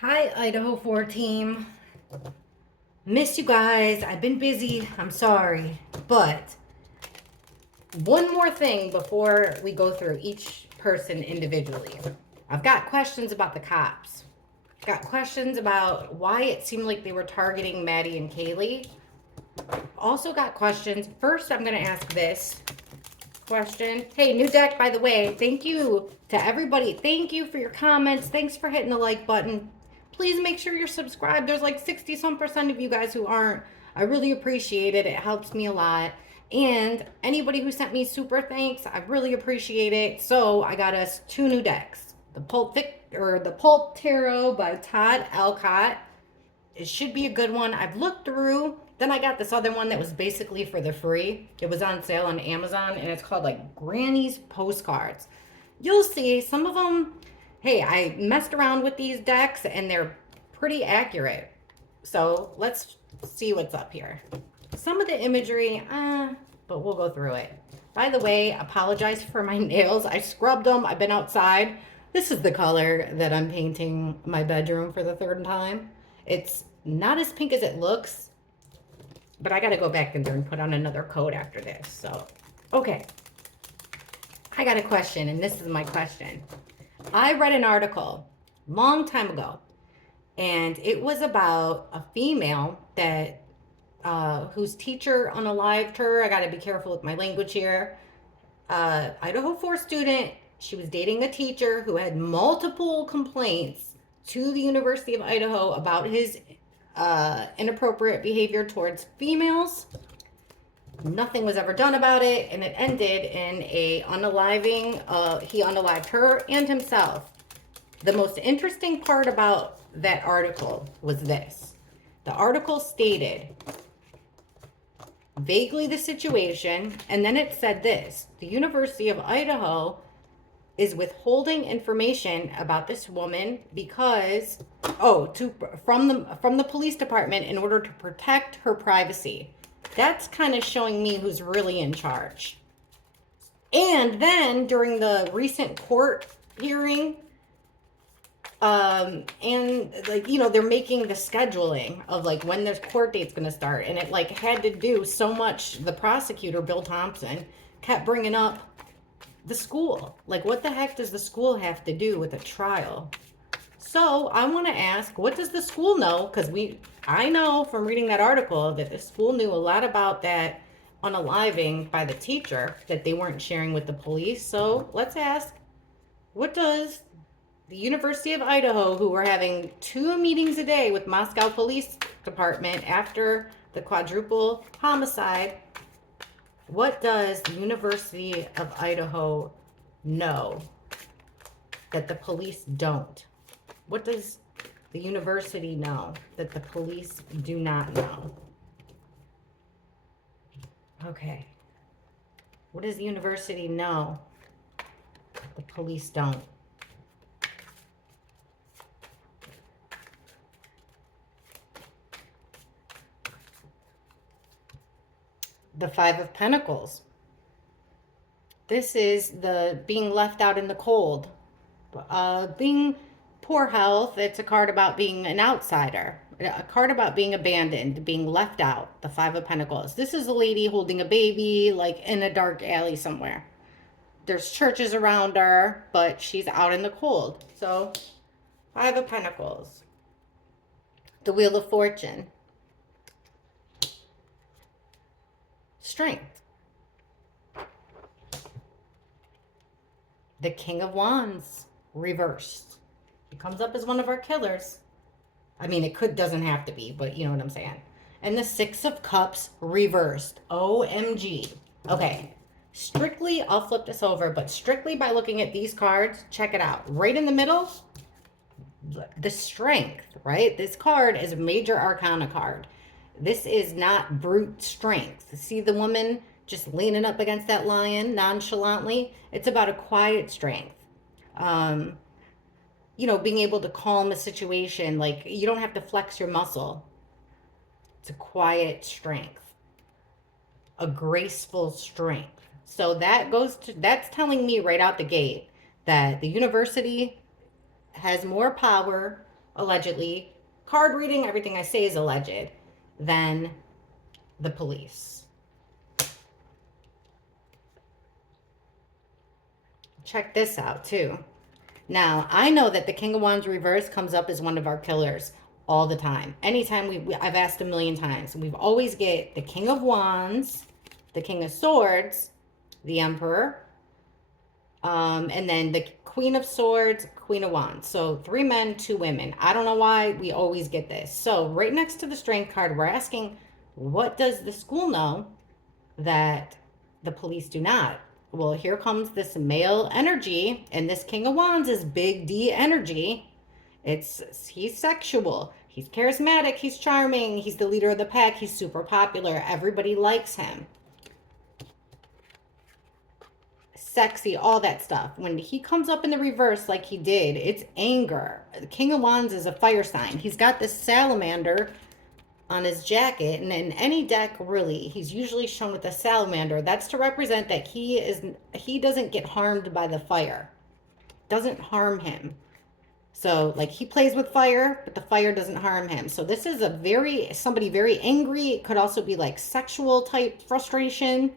Hi, Idaho 4 team. Missed you guys. I've been busy. I'm sorry. But one more thing before we go through each person individually. I've got questions about the cops. Got questions about why it seemed like they were targeting Maddie and Kaylee. Also got questions. First, I'm going to ask this question. Hey, new deck, by the way. Thank you to everybody. Thank you for your comments. Thanks for hitting the like button. Please make sure you're subscribed. There's like 60 some percent of you guys who aren't. I really appreciate it. It helps me a lot. And anybody who sent me super thanks, I really appreciate it. So I got us two new decks. The Pulp Tarot by Todd Alcott. It should be a good one. I've looked through. Then I got this other one that was basically for the free. It was on sale on Amazon and it's called like Granny's Postcards. You'll see some of them. Hey, I messed around with these decks and they're pretty accurate. So let's see what's up here. Some of the imagery, but we'll go through it. By the way, apologize for my nails. I scrubbed them. I've been outside. This is the color that I'm painting my bedroom for the third time. It's not as pink as it looks, but I got to go back in there and put on another coat after this. So, okay. I got a question, and this is my question. I read an article long time ago, and it was about a female that whose teacher unalived her. I got to be careful with my language here. Idaho 4 student. She was dating a teacher who had multiple complaints to the University of Idaho about his inappropriate behavior towards females. Nothing was ever done about it, and it ended in a unaliving. He unalived her and himself. The most interesting part about that article was this. The article stated vaguely the situation, and then it said this: the University of Idaho is withholding information about this woman because from the police department in order to protect her privacy. That's kind of showing me who's really in charge. And then during the recent court hearing, and like, they're making the scheduling of like when the court date's going to start, and it like had to do so much. The prosecutor, Bill Thompson, kept bringing up the school. Like, what the heck does the school have to do with a trial? So I want to ask, what does the school know? Because I know from reading that article that the school knew a lot about that unaliving by the teacher that they weren't sharing with the police. So let's ask, what does the University of Idaho, who were having 2 meetings a day with Moscow Police Department after the quadruple homicide, what does the University of Idaho know that the police don't? What does the university know that the police do not know? Okay. What does the university know the police don't? The Five of Pentacles. This is the being left out in the cold. Being poor health. It's a card about being an outsider. A card about being abandoned, being left out. The Five of Pentacles. This is a lady holding a baby, like in a dark alley somewhere. There's churches around her, but she's out in the cold. So, Five of Pentacles. The Wheel of Fortune. Strength. The King of Wands reversed. It comes up as one of our killers. I mean, doesn't have to be, but you know what I'm saying. And the Six of Cups reversed. OMG. Okay. Strictly, I'll flip this over, but strictly by looking at these cards, check it out. Right in the middle, the Strength, right? This card is a major arcana card. This is not brute strength. See the woman just leaning up against that lion nonchalantly? It's about a quiet strength. Being able to calm a situation. Like, you don't have to flex your muscle. It's a quiet strength. A graceful strength. So that's telling me right out the gate that the university has more power allegedly, card reading, everything I say is alleged, than the police. Check this out too. Now, I know that the King of Wands reverse comes up as one of our killers all the time. Anytime I've asked a million times. We've always get the King of Wands, the King of Swords, the Emperor, and then the Queen of Swords, Queen of Wands. So 3 men, 2 women. I don't know why we always get this. So right next to the Strength card, we're asking, what does the school know that the police do not? Well, here comes this male energy, and this King of Wands is big D energy. He's sexual, he's charismatic, he's charming, he's the leader of the pack, he's super popular, everybody likes him. Sexy, all that stuff. When he comes up in the reverse like he did, it's anger. The King of Wands is a fire sign. He's got this salamander on his jacket, and in any deck really he's usually shown with a salamander. That's to represent that he doesn't get harmed by the fire, doesn't harm him. So like he plays with fire, but the fire doesn't harm him. So this is somebody very angry. It could also be like sexual type frustration.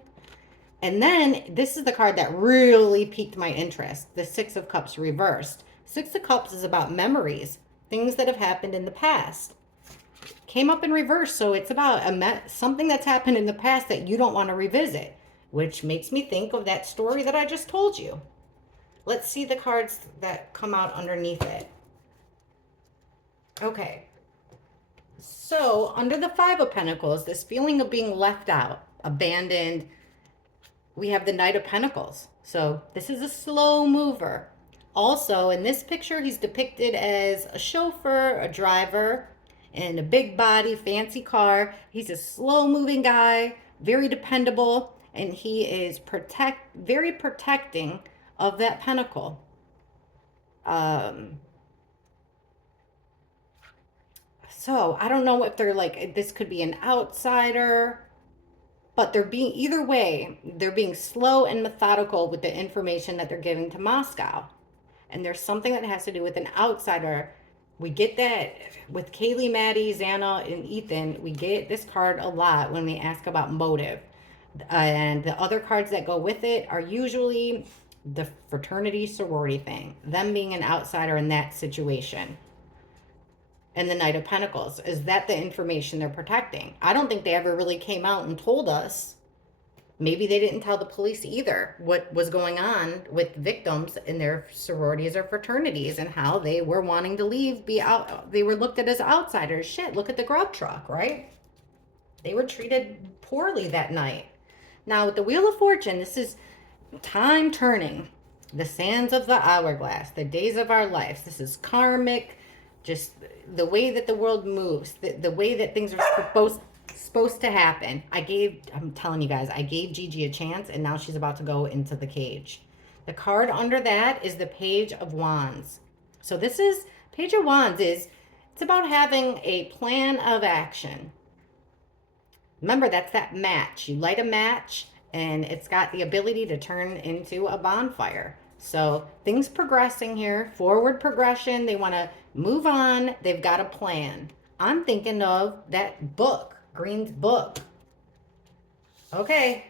And then this is the card that really piqued my interest, the 6 of Cups reversed. 6 of Cups is about memories, things that have happened in the past. Came up in reverse, so it's about something that's happened in the past that you don't want to revisit, which makes me think of that story that I just told you. Let's see the cards that come out underneath it. Okay. So under the 5 of Pentacles, this feeling of being left out, abandoned, we have the Knight of Pentacles. So this is a slow mover. Also, in this picture, he's depicted as a chauffeur, a driver, in a big body, fancy car. He's a slow moving guy, very dependable, and he is very protecting of that pentacle. So I don't know if they're like, this could be an outsider, but they're being slow and methodical with the information that they're giving to Moscow. And there's something that has to do with an outsider. We get that with Kaylee, Maddie, Xana, and Ethan. We get this card a lot when we ask about motive. And the other cards that go with it are usually the fraternity sorority thing. Them being an outsider in that situation. And the Knight of Pentacles. Is that the information they're protecting? I don't think they ever really came out and told us. Maybe they didn't tell the police either what was going on with victims in their sororities or fraternities and how they were wanting to leave, they were looked at as outsiders. Shit, look at the grub truck, right? They were treated poorly that night. Now with the Wheel of Fortune, this is time turning. The sands of the hourglass, the days of our lives. This is karmic, just the way that the world moves, the way that things are supposed to happen. I'm telling you guys, I gave Gigi a chance, and now she's about to go into the cage. The card under that is the Page of Wands. So this is, Page of Wands it's about having a plan of action. Remember, that's that match. You light a match, and it's got the ability to turn into a bonfire. So things progressing here, forward progression. They want to move on. They've got a plan. I'm thinking of that book, Green's book. Okay,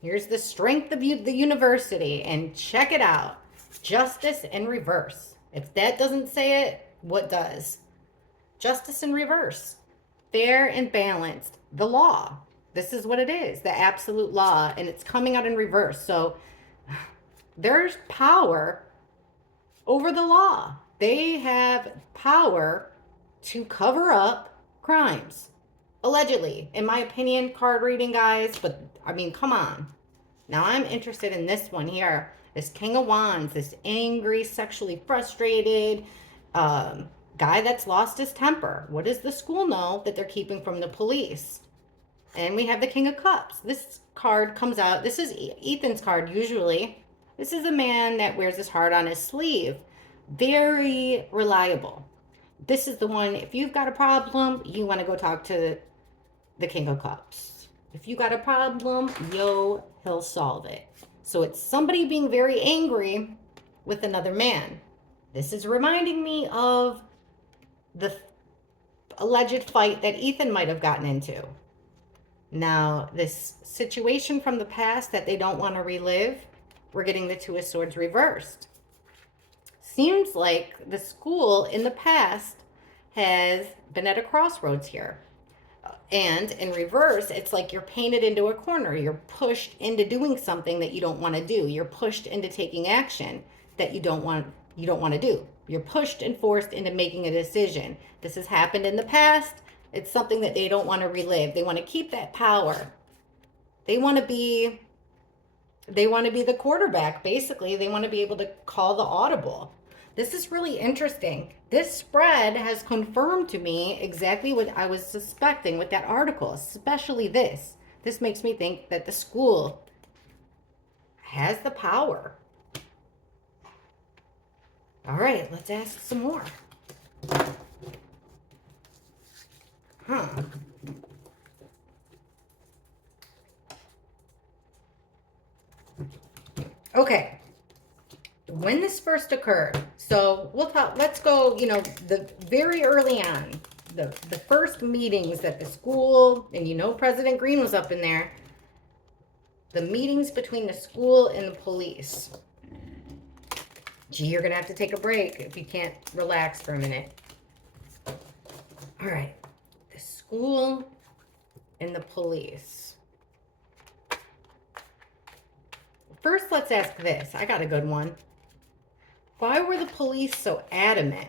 here's the strength of the university, and check it out. Justice in reverse. If that doesn't say it, what does? Justice in reverse. Fair and balanced. The law. This is what it is, the absolute law, and it's coming out in reverse. So there's power over the law. They have power to cover up crimes. Allegedly, in my opinion, card reading, guys, but I mean, come on. Now I'm interested in this one here. This King of Wands, this angry, sexually frustrated guy that's lost his temper. What does the school know that they're keeping from the police? And we have the King of Cups. This card comes out. This is Ethan's card usually. This is a man that wears his heart on his sleeve. Very reliable. This is the one, if you've got a problem, you want to go talk to the King of Cups. If you got a problem, he'll solve it. So it's somebody being very angry with another man. This is reminding me of the alleged fight that Ethan might have gotten into. Now, this situation from the past that they don't want to relive, we're getting the Two of Swords reversed. Seems like the school in the past has been at a crossroads here. And in reverse, it's like you're painted into a corner. You're pushed into doing something that you don't want to do. You're pushed into taking action that you don't want to do. You're pushed and forced into making a decision. This has happened in the past. It's something that they don't want to relive. They want to keep that power. They want to be the quarterback, basically. They want to be able to call the audible. This is really interesting. This spread has confirmed to me exactly what I was suspecting with that article, especially this. This makes me think that the school has the power. All right, let's ask some more. Okay. When this first occurred, so let's go, the very early on, the first meetings that the school, and President Green was up in there, the meetings between the school and the police. Gee, you're going to have to take a break if you can't relax for a minute. All right. The school and the police. First, let's ask this. I got a good one. Why were the police so adamant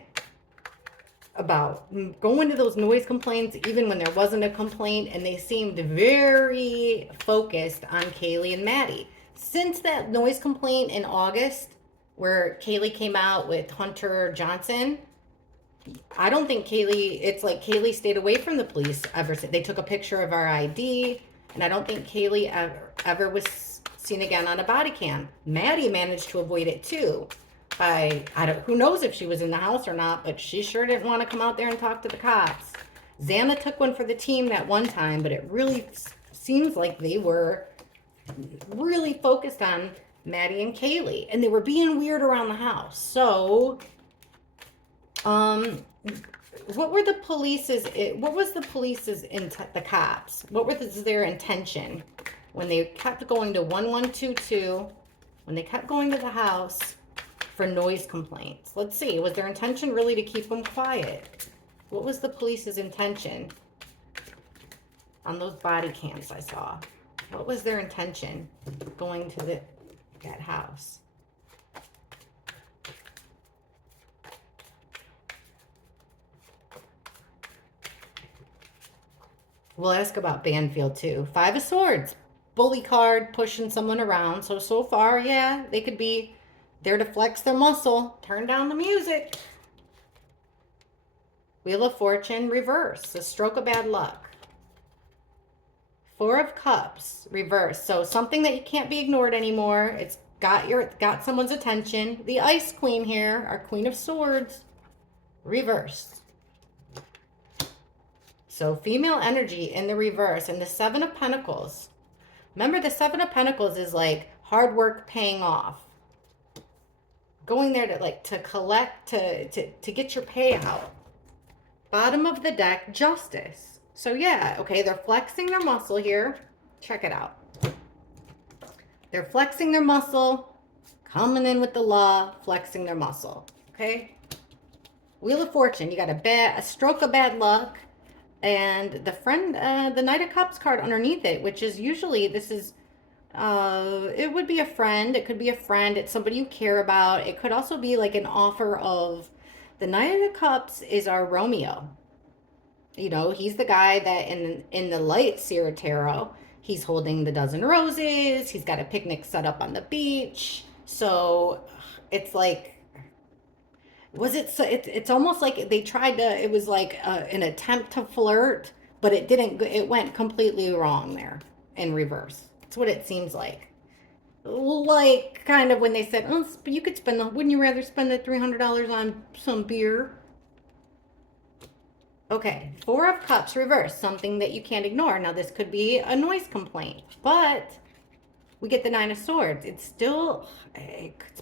about going to those noise complaints even when there wasn't a complaint, and they seemed very focused on Kaylee and Maddie? Since that noise complaint in August where Kaylee came out with Hunter Johnson, I don't think it's like Kaylee stayed away from the police ever since. They took a picture of our ID, and I don't think Kaylee ever was seen again on a body cam. Maddie managed to avoid it too. Who knows if she was in the house or not, but she sure didn't want to come out there and talk to the cops. Xana took one for the team that one time, but it really seems like they were really focused on Maddie and Kaylee, and they were being weird around the house. So, what was the police's the cops? What was their intention when they kept going to 1122, when they kept going to the house for noise complaints? Let's see. Was their intention really to keep them quiet? What was the police's intention on those body cams I saw? What was their intention going to that house? We'll ask about Bandfield too. 5 of Swords. Bully card, pushing someone around. So far, yeah, they could be there to flex their muscle. Turn down the music. Wheel of Fortune, reverse. A stroke of bad luck. 4 of Cups, reverse. So something that you can't be ignored anymore. It's got someone's attention. The Ice Queen here, our Queen of Swords, reverse. So female energy in the reverse. And the 7 of Pentacles. Remember, the 7 of Pentacles is like hard work paying off. Going there to collect, to get your payout. Bottom of the deck, Justice. So yeah, okay, they're flexing their muscle here. Check it out. They're flexing their muscle, coming in with the law, flexing their muscle. Okay? Wheel of Fortune, you got a stroke of bad luck, and the Knight of Cups card underneath it, which is usually, it would be a friend. It could be a friend. It's somebody you care about. It could also be like an offer of, the Knight of Cups is our Romeo. He's the guy that in the light Sierra Tarot, he's holding the dozen roses. He's got a picnic set up on the beach. So it's like, it's almost like they tried to, it was like an attempt to flirt, but it went completely wrong there in reverse. That's what it seems like. Like kind of when they said, oh, you could wouldn't you rather spend the $300 on some beer? Okay, 4 of Cups, reverse, something that you can't ignore. Now, this could be a noise complaint, but we get the 9 of Swords. It's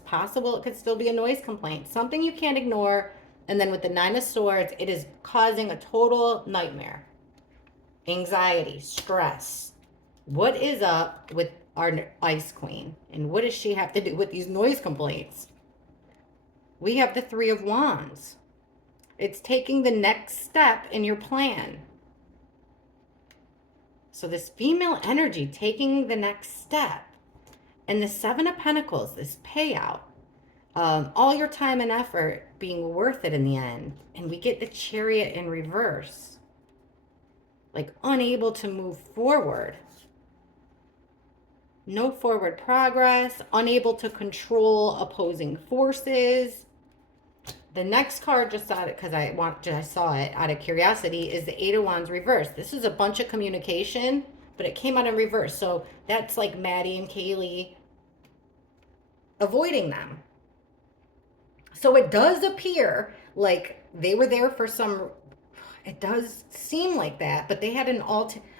possible it could still be a noise complaint. Something you can't ignore, And then with the Nine of Swords, it is causing a total nightmare. Anxiety, stress. What is up with our Ice Queen? And what does she have to do with these noise complaints? We have the Three of Wands. It's taking the next step in your plan. So this female energy taking the next step. And the Seven of Pentacles, this payout. All your time and effort being worth it in the end. And we get the Chariot in reverse. Like unable to move forward. No forward progress. Unable to control opposing forces. The next card, just saw it because I saw it out of curiosity, is the Eight of Wands reverse. This is a bunch of communication, but it came out in reverse. So that's like Maddie and Kaylee avoiding them. So it does appear like they were there for some, it does seem like that, but they had an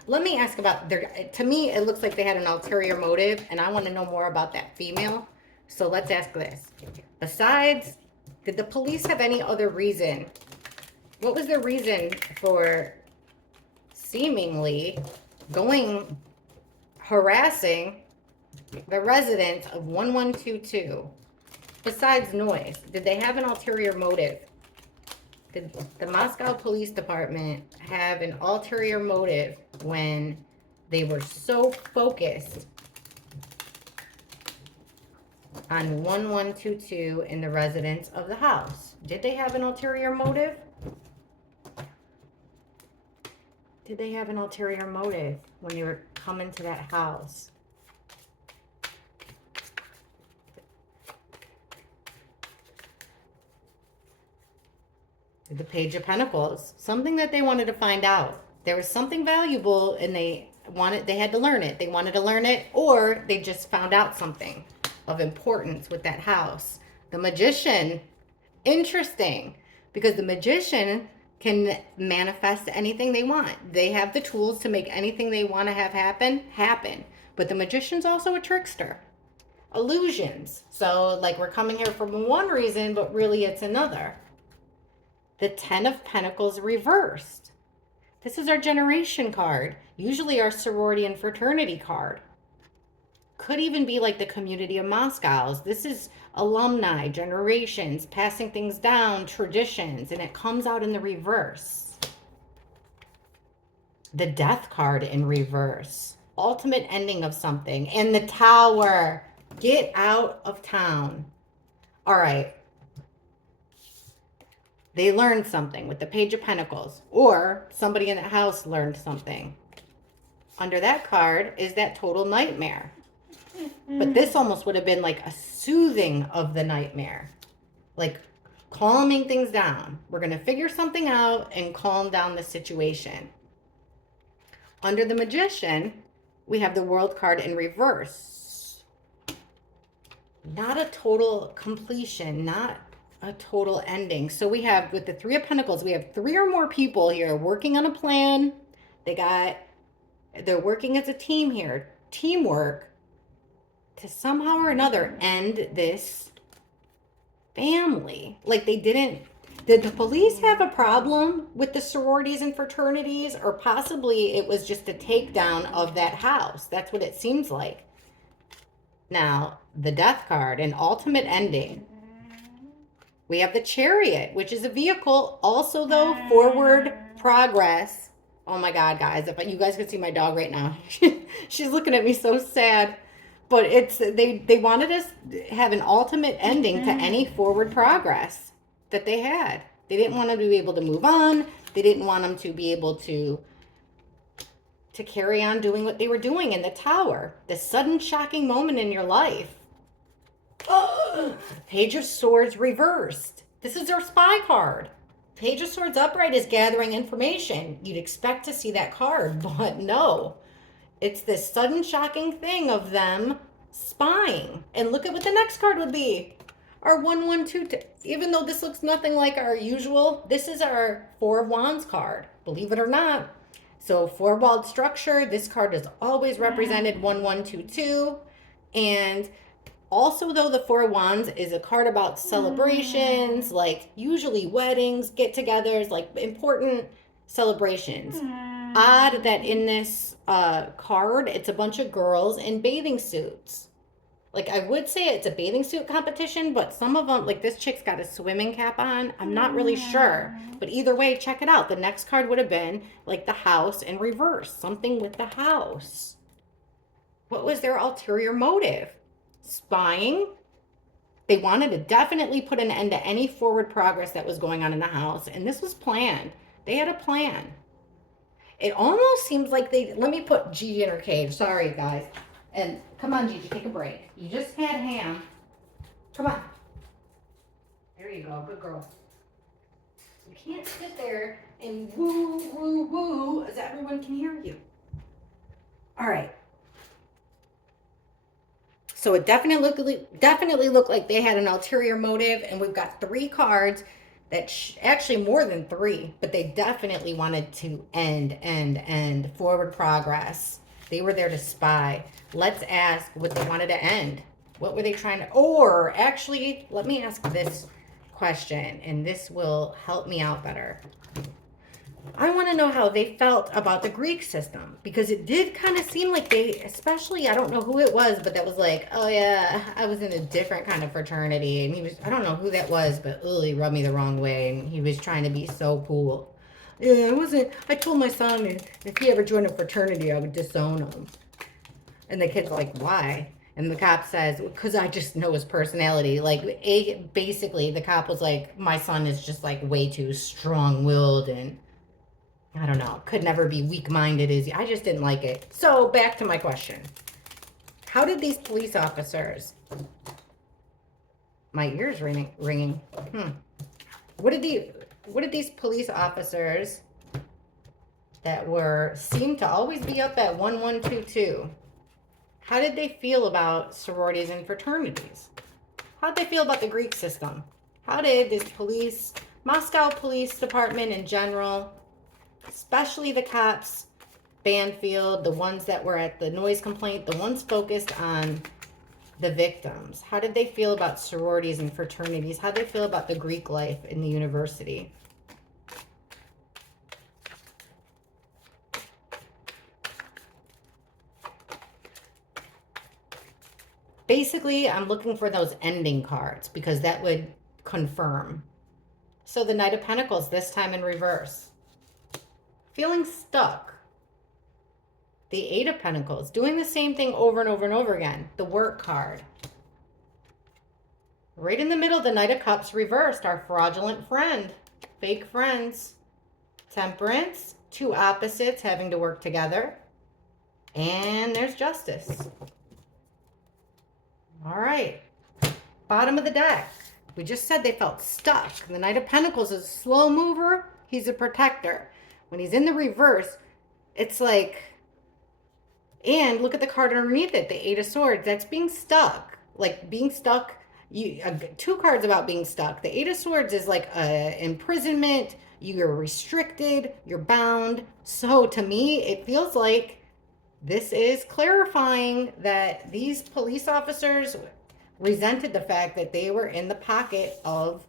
let me ask about to me, it looks like they had an ulterior motive, and I want to know more about that female. So let's ask this. Besides, did the police have any other reason? What was their reason for seemingly harassing the residents of 1122? Besides noise, did they have an ulterior motive? Did the Moscow Police Department have an ulterior motive when they were so focused on 1122 in the residents of the house? Did they have an ulterior motive? Did they have an ulterior motive when they were coming to that house? The Page of Pentacles, something that they wanted to find out. There was something valuable and they had to learn it. They wanted to learn it, or they just found out something of importance with that house. The Magician, interesting, because the Magician can manifest anything they want. They have the tools to make anything they want to have happen. But the Magician's also a trickster. Illusions. So like we're coming here for one reason, but really it's another. The Ten of Pentacles reversed. This is our generation card. Usually our sorority and fraternity card. Could even be like the community of Moscow's. This is alumni, generations, passing things down, traditions, and it comes out in the reverse. The Death card in reverse. Ultimate ending of something. And the Tower. Get out of town. All right. They learned something with the Page of Pentacles, or somebody in the house learned something. Under that card is that total nightmare. But this almost would have been like a soothing of the nightmare, like calming things down. We're going to figure something out and calm down the situation. Under the Magician, we have the World card in reverse. Not a total completion, not a total ending. So we have, with the Three of Pentacles, we have three or more people here working on a plan. They're working as a team here. Teamwork to somehow or another end this family. Like did the police have a problem with the sororities and fraternities? Or possibly it was just a takedown of that house. That's what it seems like. Now, the Death card, an ultimate ending. We have the Chariot, which is a vehicle. Also, though, forward progress. Oh, my God, guys. If you guys could see my dog right now. She's looking at me so sad. But they wanted us to have an ultimate ending to any forward progress that they had. They didn't want them to be able to move on. They didn't want them to be able to carry on doing what they were doing in the Tower. The sudden shocking moment in your life. Oh, Page of Swords reversed. This is their spy card. Page of Swords upright is gathering information. You'd expect to see that card, but no. It's this sudden shocking thing of them spying. And look at what the next card would be. Our 112. Even though this looks nothing like our usual, this is our Four of Wands card. Believe it or not. So four-walled structure. This card is always represented 1122. And Also, though, the Four of Wands is a card about celebrations, like usually weddings, get-togethers, like important celebrations. Odd that in this card, it's a bunch of girls in bathing suits. Like, I would say it's a bathing suit competition, but some of them, like this chick's got a swimming cap on. I'm not really sure. But either way, check it out. The next card would have been like the house in reverse, something with the house. What was their ulterior motive? Spying. They wanted to definitely put an end to any forward progress that was going on in the house, and this was planned. They had a plan. It almost seems like they, let me put Gigi in her cage. Sorry, guys. And come on, Gigi, take a break. You just had ham. Come on. There you go. Good girl. You can't sit there and woo, woo, woo, as everyone can hear you. All right. So it definitely looked like they had an ulterior motive, and we've got 3 cards that actually more than 3, but they definitely wanted to end forward progress. They were there to spy. Let's ask what they wanted to end. What were they trying to, or actually, let me ask this question, and this will help me out better. I want to know how they felt about the Greek system, because it did kind of seem like they, especially, I don't know who it was, but that was like, oh yeah, I was in a different kind of fraternity, and he was, I don't know who that was, but he rubbed me the wrong way, and he was trying to be so cool. Yeah, I told my son if he ever joined a fraternity, I would disown him. And the kid's like, why? And the cop says, because I just know his personality. Like, basically, the cop was like, my son is just like way too strong-willed and I don't know, could never be weak-minded. I just didn't like it. So back to my question. How did these police officers, my ears ringing. What did these police officers that seemed to always be up at 1122, how did they feel about sororities and fraternities? How did they feel about the Greek system? How did this Moscow Police Department in general, especially the cops, Bandfield, the ones that were at the noise complaint, the ones focused on the victims, how did they feel about sororities and fraternities? How did they feel about the Greek life in the university? Basically, I'm looking for those ending cards because that would confirm. So the Knight of Pentacles, this time in reverse. Feeling stuck. The Eight of Pentacles, doing the same thing over and over and over again. The Work card. Right in the middle, the Knight of Cups reversed, our fraudulent friend. Fake friends. Temperance, 2 opposites having to work together. And there's Justice. All right. Bottom of the deck. We just said they felt stuck. The Knight of Pentacles is a slow mover. He's a protector. When he's in the reverse, it's like, and look at the card underneath it, the Eight of Swords. That's being stuck. Like being stuck. 2 cards about being stuck. The Eight of Swords is like imprisonment. You're restricted. You're bound. So to me, it feels like this is clarifying that these police officers resented the fact that they were in the pocket of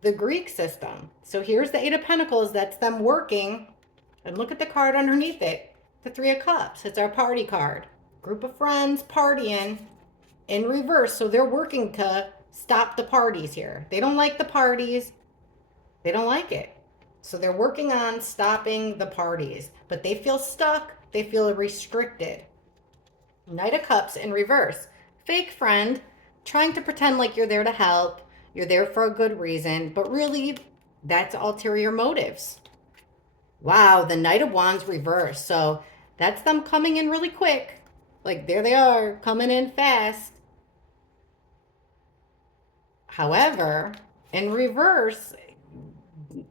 the Greek system. So here's the Eight of Pentacles. That's them working. And look at the card underneath it. The Three of Cups. It's our party card. Group of friends partying in reverse. So they're working to stop the parties here. They don't like the parties. They don't like it. So they're working on stopping the parties. But they feel stuck. They feel restricted. Knight of Cups in reverse. Fake friend, trying to pretend like you're there to help. You're there for a good reason. But really, that's ulterior motives. Wow, the Knight of Wands reverse. So that's them coming in really quick. Like, there they are, coming in fast. However, in reverse,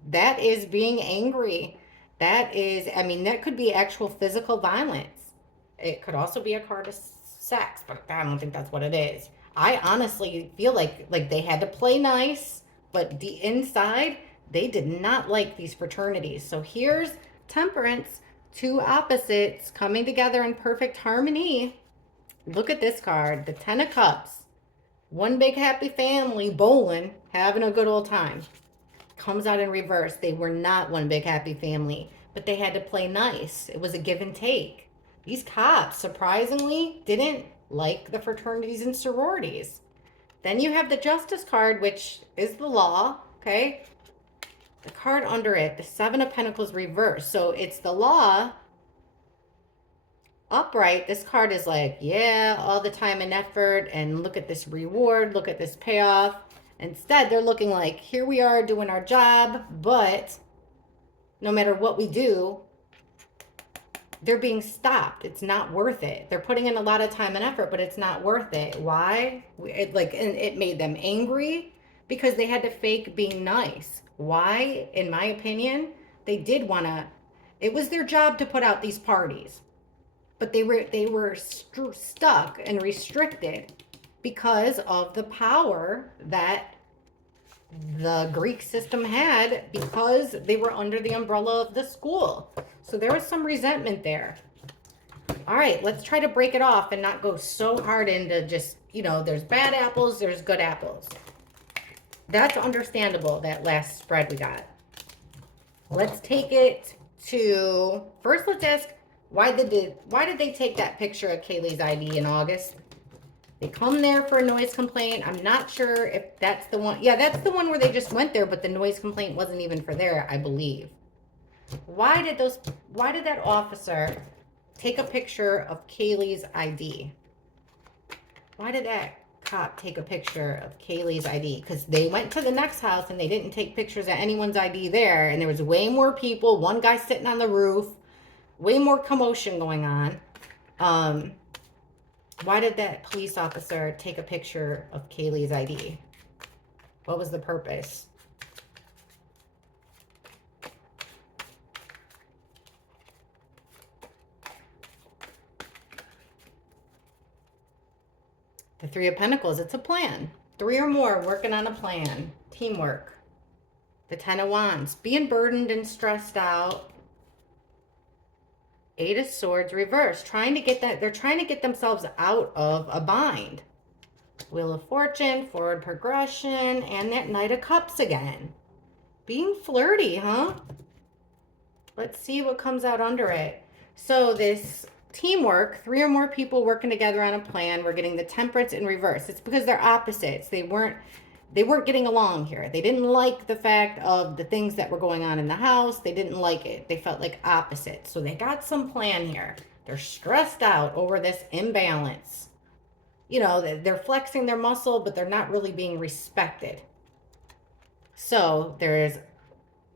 that is being angry. That is, I mean, that could be actual physical violence. It could also be a card of sex, but I don't think that's what it is. I honestly feel like they had to play nice, but the inside, they did not like these fraternities. So here's Temperance, 2 opposites coming together in perfect harmony. Look at this card, the Ten of Cups. One big happy family bowling, having a good old time. Comes out in reverse. They were not one big happy family, but they had to play nice. It was a give and take. These cops, surprisingly, didn't like the fraternities and sororities. Then you have the justice card, which is the law, okay? The card under it, the Seven of Pentacles reverse. So it's the law. Upright, this card is like, yeah, all the time and effort, and look at this reward, look at this payoff. Instead, they're looking like, here we are doing our job, but no matter what we do, they're being stopped. It's not worth it. They're putting in a lot of time and effort, but it's not worth it. Why? It made them angry because they had to fake being nice. Why? In my opinion, they did want to, it was their job to put out these parties, but they were stuck and restricted because of the power that the Greek system had, because they were under the umbrella of the school. So there was some resentment there. All right, let's try to break it off and not go so hard into just, there's bad apples, there's good apples. That's understandable, that last spread we got. Let's take it to, first let's ask, why did they take that picture of Kaylee's ID in August? They come there for a noise complaint. I'm not sure if that's the one. Yeah, that's the one where they just went there, but the noise complaint wasn't even for there, I believe. Why did that officer take a picture of Kaylee's ID? Why did that cop take a picture of Kaylee's ID? Because they went to the next house and they didn't take pictures of anyone's ID there, and there was way more people, one guy sitting on the roof, way more commotion going on. Why did that police officer take a picture of Kaylee's ID? What was the purpose? The Three of Pentacles, it's a plan. 3 or more working on a plan. Teamwork. The Ten of Wands, being burdened and stressed out. 8 of Swords reversed, they're trying to get themselves out of a bind. Wheel of Fortune, forward progression, and that Knight of Cups again. Being flirty, huh? Let's see what comes out under it. So this teamwork, 3 or more people working together on a plan. We're getting the Temperance in reverse. It's because they're opposites. They weren't getting along here. They didn't like the fact of the things that were going on in the house. They didn't like it. They felt like opposites. So they got some plan here. They're stressed out over this imbalance. They're flexing their muscle, but they're not really being respected. So there is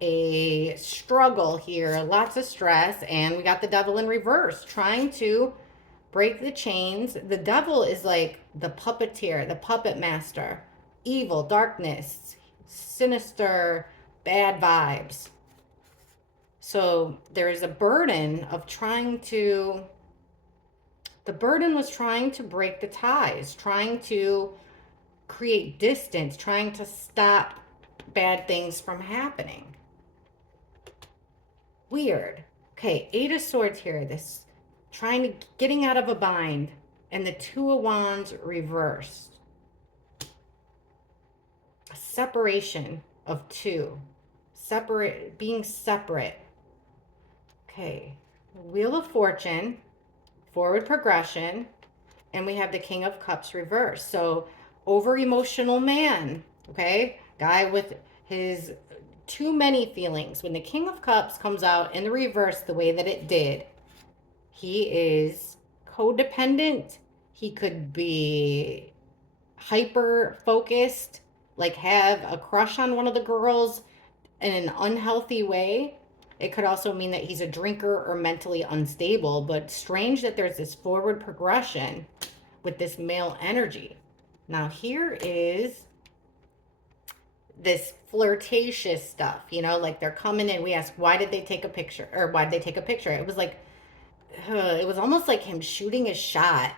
a struggle here, lots of stress, and we got the Devil in reverse, trying to break the chains. The Devil is like the puppeteer, the puppet master. Evil, darkness, sinister, bad vibes. So there is a burden of the burden was trying to break the ties, trying to create distance, trying to stop bad things from happening. Weird. Okay, 8 of Swords here, this getting out of a bind, and the 2 of Wands reversed. Separation of 2, being separate. Okay, Wheel of Fortune, forward progression, and we have the King of Cups reverse. So over emotional man, okay, guy with his too many feelings. When the King of Cups comes out in the reverse the way that it did, he is codependent. He could be hyper focused, like have a crush on one of the girls in an unhealthy way. It could also mean that he's a drinker or mentally unstable, but strange that there's this forward progression with this male energy. Now here is this flirtatious stuff, like they're coming in. We ask, why did they take a picture? Or why did they take a picture? It was like, it was almost like him shooting his shot.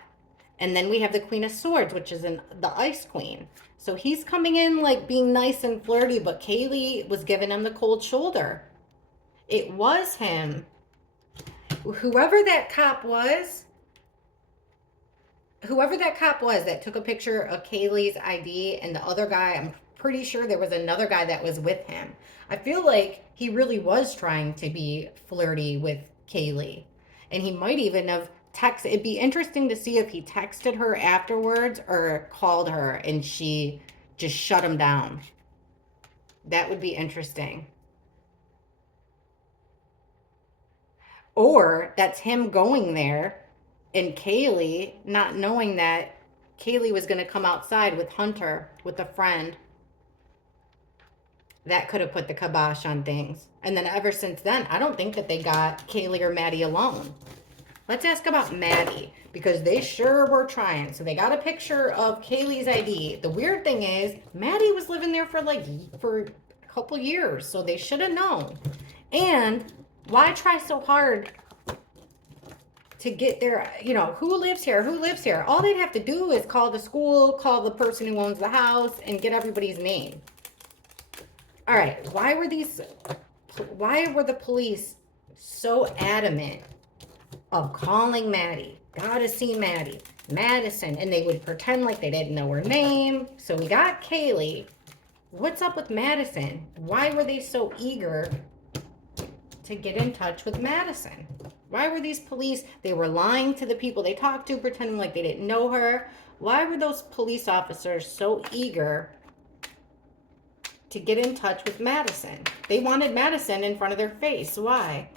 And then we have the Queen of Swords, which is the Ice Queen. So he's coming in like being nice and flirty, but Kaylee was giving him the cold shoulder. It was him. Whoever that cop was, whoever that cop was that took a picture of Kaylee's ID and the other guy, I'm pretty sure there was another guy that was with him. I feel like he really was trying to be flirty with Kaylee. And he might even have texted. It'd be interesting to see if he texted her afterwards or called her and she just shut him down. That would be interesting. Or that's him going there and Kaylee not knowing that Kaylee was going to come outside with Hunter, with a friend. That could have put the kibosh on things. And then ever since then, I don't think that they got Kaylee or Maddie alone. Let's ask about Maddie because they sure were trying. So they got a picture of Kaylee's ID. The weird thing is, Maddie was living there for a couple years, so they should have known. And why try so hard to get there? You know, who lives here? Who lives here? All they'd have to do is call the school, call the person who owns the house, and get everybody's name. All right, why were the police so adamant of calling Maddie? Gotta see Maddie, Madison, and they would pretend like they didn't know her name. So we got Kaylee. What's up with Madison? Why were they so eager to get in touch with Madison? Why were these police, they were lying to the people they talked to, pretending like they didn't know her. Why were those police officers so eager to get in touch with Madison? They wanted Madison in front of their face. Why?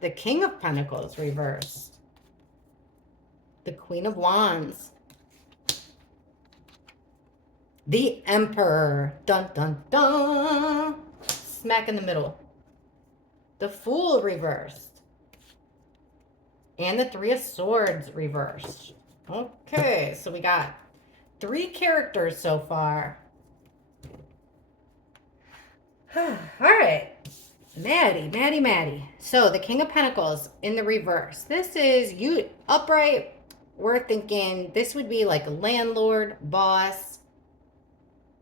The King of Pentacles reversed. The Queen of Wands. The Emperor. Dun, dun, dun. Smack in the middle. The Fool reversed. And the Three of Swords reversed. Okay, so we got 3 characters so far. All right. Maddie. So the King of Pentacles in the reverse. This is you upright. We're thinking this would be like a landlord, boss,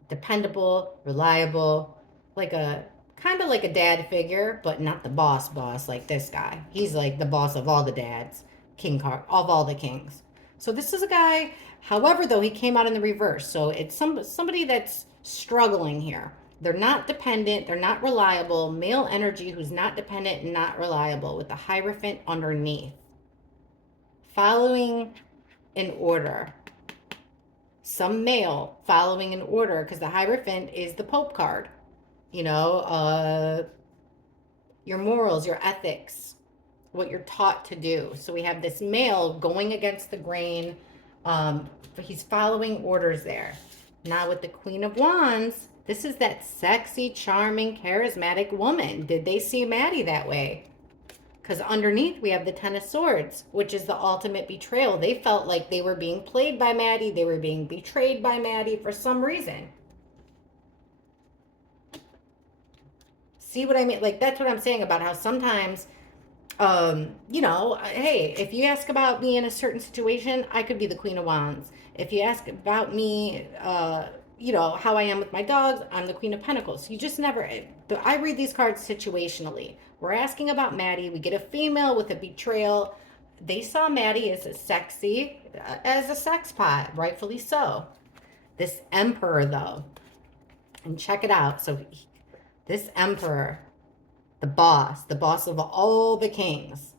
dependable, reliable, like a kind of like a dad figure, but not the boss like this guy. He's like the boss of all the dads, of all the kings. So this is a guy, however, though, he came out in the reverse. So it's somebody that's struggling here. They're not dependent. They're not reliable. Male energy who's not dependent and not reliable with the Hierophant underneath. Following an order. Some male following an order because the Hierophant is the Pope card. You know, your morals, your ethics, what you're taught to do. So we have this male going against the grain. He's following orders there. Now with the Queen of Wands, this is that sexy, charming, charismatic woman. Did they see Maddie that way? Because underneath we have the Ten of Swords, which is the ultimate betrayal. They felt like they were being played by Maddie. They were being betrayed by Maddie for some reason. See what I mean? Like, that's what I'm saying about how sometimes, you know, hey, if you ask about me in a certain situation, I could be the Queen of Wands. If you ask about me, you know, how I am with my dogs, I'm the Queen of Pentacles. You just never, I read these cards situationally. We're asking about Maddie. We get a female with a betrayal. They saw Maddie as a sexy, as a sex pot, rightfully so. This Emperor, though, and check it out. So this Emperor, the boss of all the kings,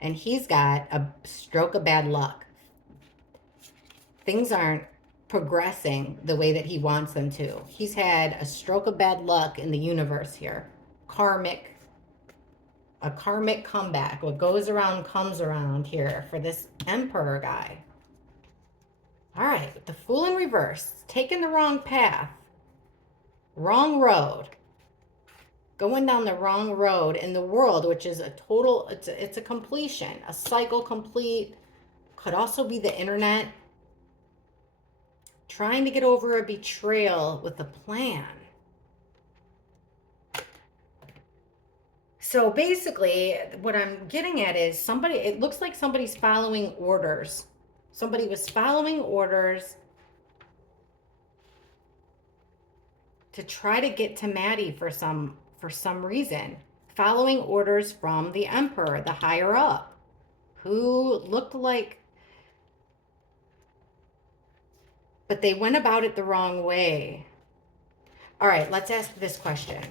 and he's got a stroke of bad luck. Things aren't progressing the way that he wants them to. He's had a stroke of bad luck in the universe here. A karmic comeback. What goes around comes around here for this Emperor guy. All right, the Fool in reverse, taking the wrong path, wrong road, going down the wrong road in the world, which is a total, it's a completion, a cycle complete. Could also be the internet. Trying to get over a betrayal with a plan. So basically, what I'm getting at is it looks like somebody's following orders. Somebody was following orders to try to get to Maddie for some for some reason, following orders from the emperor, the higher up, who looked like, but they went about it the wrong way. All right, let's ask this question.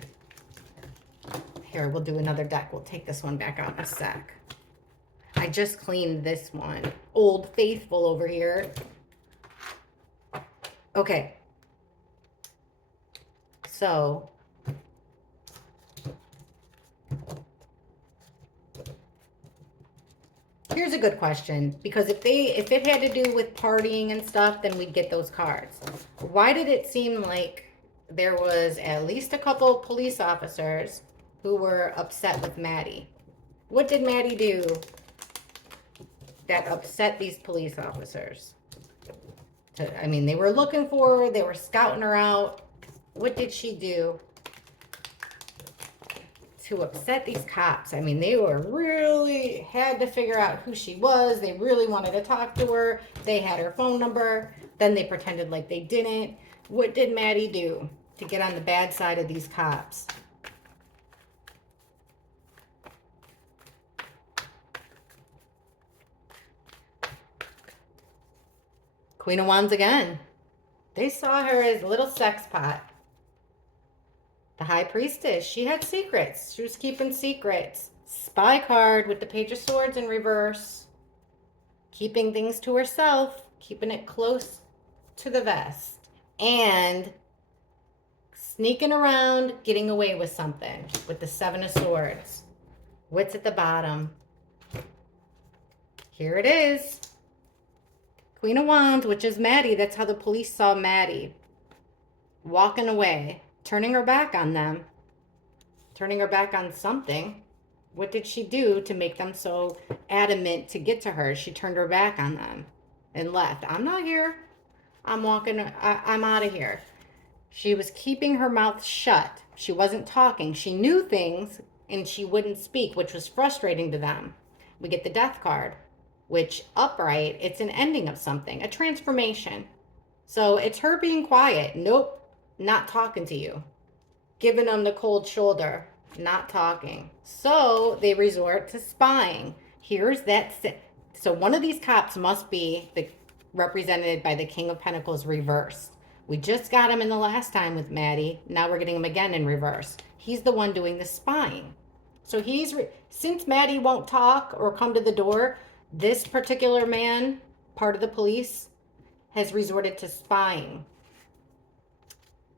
Here, we'll do another deck. We'll take this one back out in a sec. I just cleaned this one. Old Faithful over here. Okay. So, here's a good question, because if it had to do with partying and stuff, then we'd get those cards. Why did it seem like there was at least a couple police officers who were upset with Maddie? What did Maddie do that upset these police officers? I mean, they were looking for her, they were scouting her out. What did she do to upset these cops? I mean, they were really had to figure out who she was. They really wanted to talk to her. They had her phone number. Then they pretended like they didn't. What did Maddie do to get on the bad side of these cops? Queen of Wands again. They saw her as a little sex pot. The High Priestess, she had secrets. She was keeping secrets. Spy card with the Page of Swords in reverse. Keeping things to herself. Keeping it close to the vest. And sneaking around, getting away with something. With the Seven of Swords. What's at the bottom? Here it is. Queen of Wands, which is Maddie. That's how the police saw Maddie. Walking away. Turning her back on them. Turning her back on something. What did she do to make them so adamant to get to her? She turned her back on them and left. I'm not here. I'm walking. I'm out of here. She was keeping her mouth shut. She wasn't talking. She knew things and she wouldn't speak, which was frustrating to them. We get the Death card, which upright, it's an ending of something, a transformation. So it's her being quiet. Nope. Not talking to you. Giving them the cold shoulder. Not talking. So they resort to spying. Here's that. So one of these cops must be represented by the King of Pentacles reversed. We just got him in the last time with Maddie. Now we're getting him again in reverse. He's the one doing the spying. So since Maddie won't talk or come to the door, this particular man, part of the police, has resorted to spying.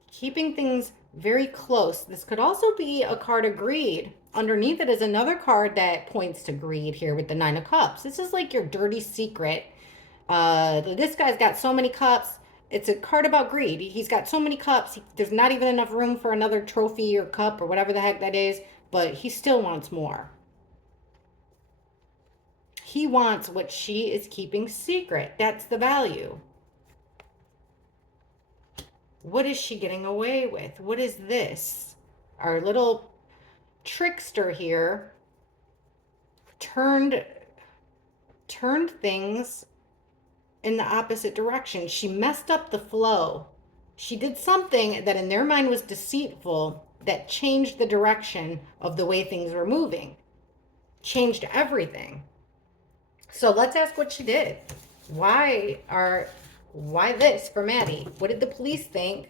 Keeping things very close. This could also be a card of greed. Underneath it is another card that points to greed here with the Nine of Cups. This is like your dirty secret. This guy's got so many cups. It's a card about greed. He's got so many cups. There's not even enough room for another trophy or cup or whatever the heck that is. But he still wants more. He wants what she is keeping secret. That's the value. What is she getting away with? What is this? Our little trickster here turned things in the opposite direction. She messed up the flow. She did something that in their mind was deceitful that changed the direction of the way things were moving. Changed everything. So let's ask what she did. Why this for Maddie? What did the police think?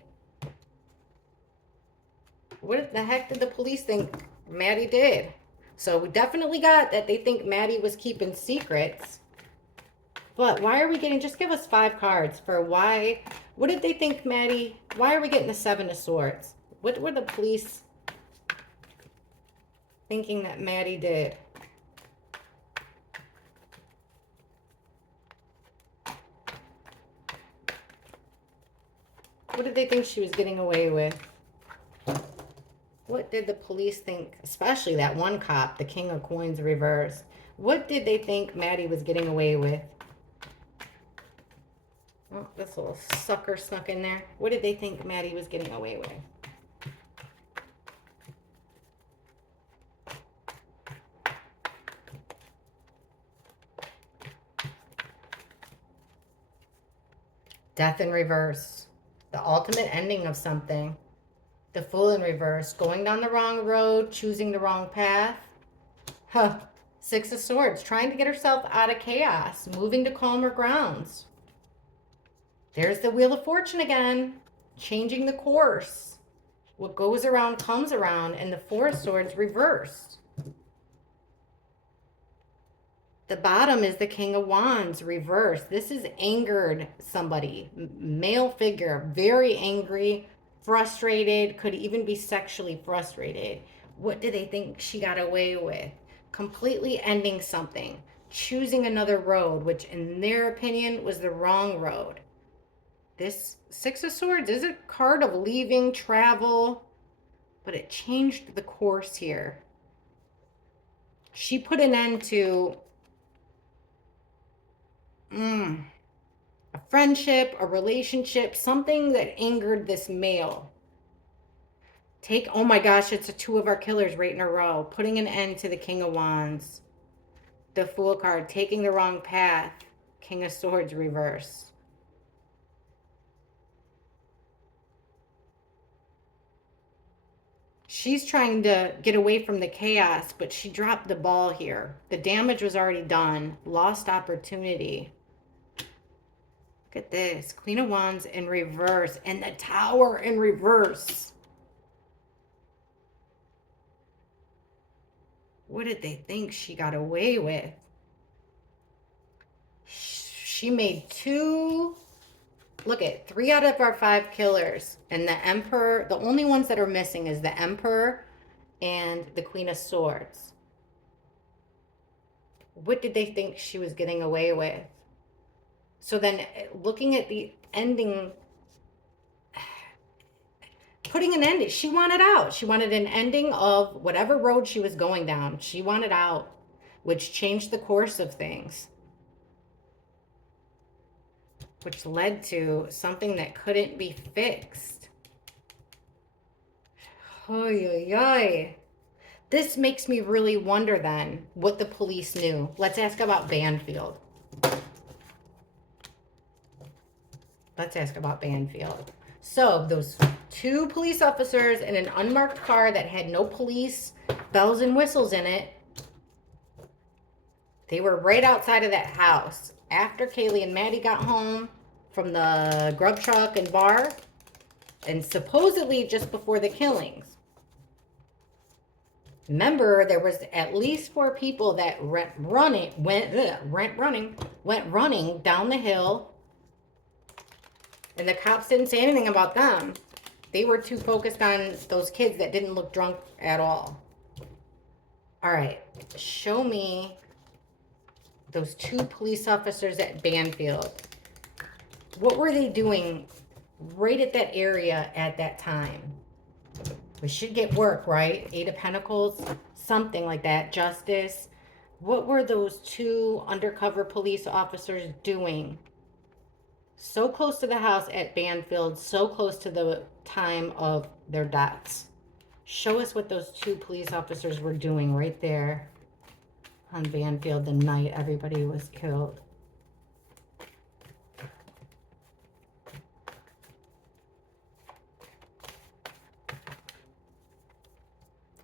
What the heck did the police think Maddie did? So we definitely got that they think Maddie was keeping secrets. But why are we getting, just give us 5 cards for why, what did they think Maddie, why are we getting the Seven of Swords? What were the police thinking that Maddie did? What did they think she was getting away with? What did the police think, especially that one cop, the King of Coins reversed? What did they think Maddie was getting away with? Oh, this little sucker snuck in there. What did they think Maddie was getting away with? Death in reverse. The ultimate ending of something. The Fool in reverse. Going down the wrong road, choosing the wrong path. Huh. Six of Swords. Trying to get herself out of chaos. Moving to calmer grounds. There's the Wheel of Fortune again. Changing the course. What goes around comes around. And the Four of Swords reversed. The bottom is the King of Wands reversed. This is angered somebody. Male figure. Very angry. Frustrated. Could even be sexually frustrated. What do they think she got away with? Completely ending something. Choosing another road, which in their opinion was the wrong road. This Six of Swords is a card of leaving, travel, but it changed the course here. She put an end to a friendship, a relationship, something that angered this male. Oh my gosh, it's a two of our killers right in a row. Putting an end to the King of Wands. The Fool card, taking the wrong path. King of Swords reverse. She's trying to get away from the chaos, but she dropped the ball here. The damage was already done. Lost opportunity. Look at this. Queen of Wands in reverse. And the Tower in reverse. What did they think she got away with? She made two. Look at 3 out of our 5 killers. And the Emperor, the only ones that are missing is the Emperor and the Queen of Swords. What did they think she was getting away with? So then looking at the ending, putting an ending, she wanted out. She wanted an ending of whatever road she was going down. She wanted out, which changed the course of things. Which led to something that couldn't be fixed. Oy, oy, oy. This makes me really wonder then what the police knew. Let's ask about Bandfield. Let's ask about Bandfield. So those 2 police officers in an unmarked car that had no police bells and whistles in it, they were right outside of that house. After Kaylee and Maddie got home from the grub truck and bar, and supposedly just before the killings. Remember, there was at least 4 people that went running down the hill, and the cops didn't say anything about them. They were too focused on those kids that didn't look drunk at all. All right, show me those 2 police officers at Bandfield. What were they doing right at that area at that time? We should get work, right? 8 of Pentacles, something like that. Justice. What were those 2 undercover police officers doing? So close to the house at Bandfield, so close to the time of their deaths. Show us what those 2 police officers were doing right there on Bandfield the night everybody was killed.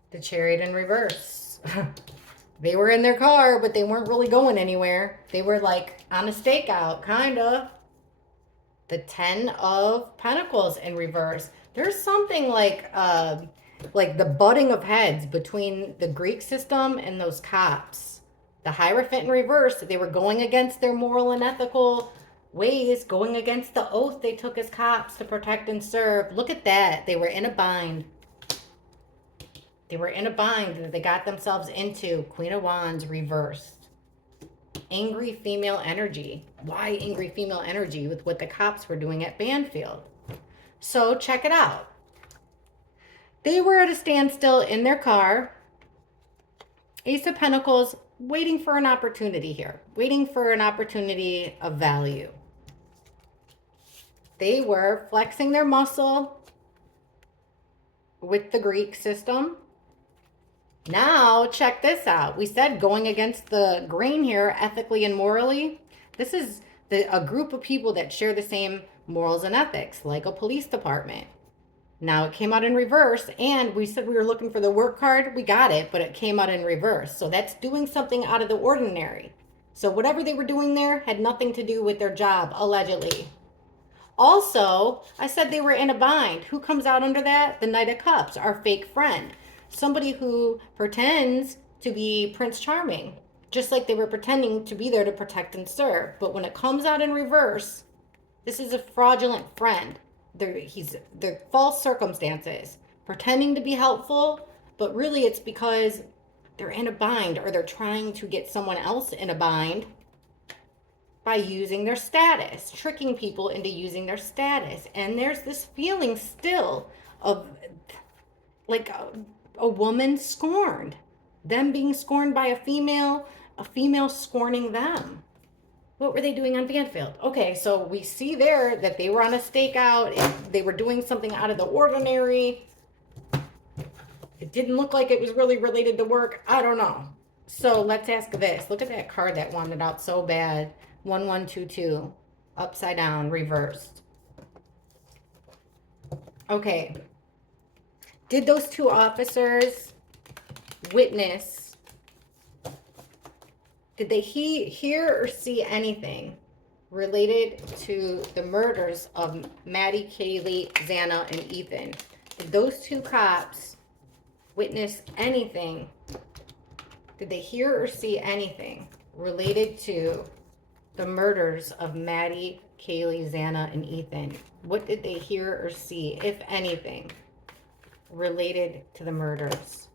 The Chariot in reverse. They were in their car, but they weren't really going anywhere. They were like on a stakeout, kind of. The 10 of Pentacles in reverse. There's something like the butting of heads between the Greek system and those cops. The Hierophant in reverse. They were going against their moral and ethical ways, going against the oath they took as cops to protect and serve. Look at that. They were in a bind. They were in a bind that they got themselves into. Queen of Wands reversed. Angry female energy. Why angry female energy with what the cops were doing at Bandfield? So check it out. They were at a standstill in their car. Ace of Pentacles, waiting for an opportunity here. Waiting for an opportunity of value. They were flexing their muscle with the Greek system. Now, check this out. We said going against the grain here, ethically and morally. This is a group of people that share the same morals and ethics, like a police department. Now it came out in reverse, and we said we were looking for the work card. We got it, but it came out in reverse. So that's doing something out of the ordinary. So whatever they were doing there had nothing to do with their job, allegedly. Also, I said they were in a bind. Who comes out under that? The Knight of Cups, our fake friend. Somebody who pretends to be Prince Charming, just like they were pretending to be there to protect and serve. But when it comes out in reverse, this is a fraudulent friend. They're false circumstances, pretending to be helpful, but really it's because they're in a bind, or they're trying to get someone else in a bind by using their status, tricking people into using their status. And there's this feeling still of like a woman scorned, them being scorned by a female scorning them. What were they doing on Bandfield? Okay, so we see there that they were on a stakeout. They were doing something out of the ordinary. It didn't look like it was really related to work. I don't know. So let's ask this. Look at that card that wanted out so bad. 1122. Upside down, reversed. Okay. Did those two officers witness? Did they hear or see anything related to the murders of Maddie, Kaylee, Xana, and Ethan? Did those two cops witness anything? Did they hear or see anything related to the murders of Maddie, Kaylee, Xana, and Ethan? What did they hear or see, if anything, related to the murders?